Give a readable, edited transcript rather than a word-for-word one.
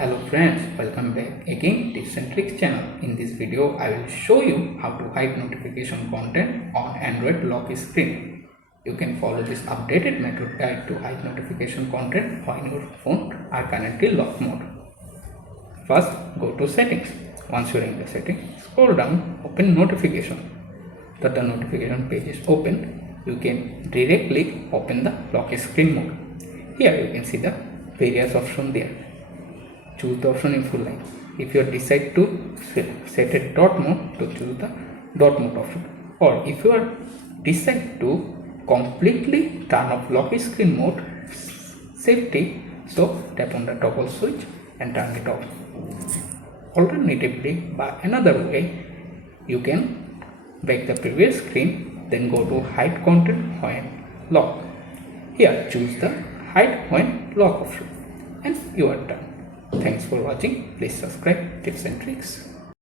Hello friends, welcome back again Tips and Tricks channel. In this video, I will show you how to hide notification content on Android lock screen. You can follow this updated method guide to hide notification content when your phone are currently lock mode. First, go to settings. Once you are in the settings, scroll down, open notification. That the notification page is open, you can directly open the lock screen mode. Here you can see the various options there. Choose the option in full line. If you decide to set a dot mode, to choose the dot mode option, or if you are decide to completely turn off lock screen mode safety, so tap on the toggle switch and turn it off. Alternatively, by another way, you can back the previous screen, then go to hide content when lock. Here choose the hide when lock option and you are done. Thanks for watching. Please subscribe Tips and Tricks.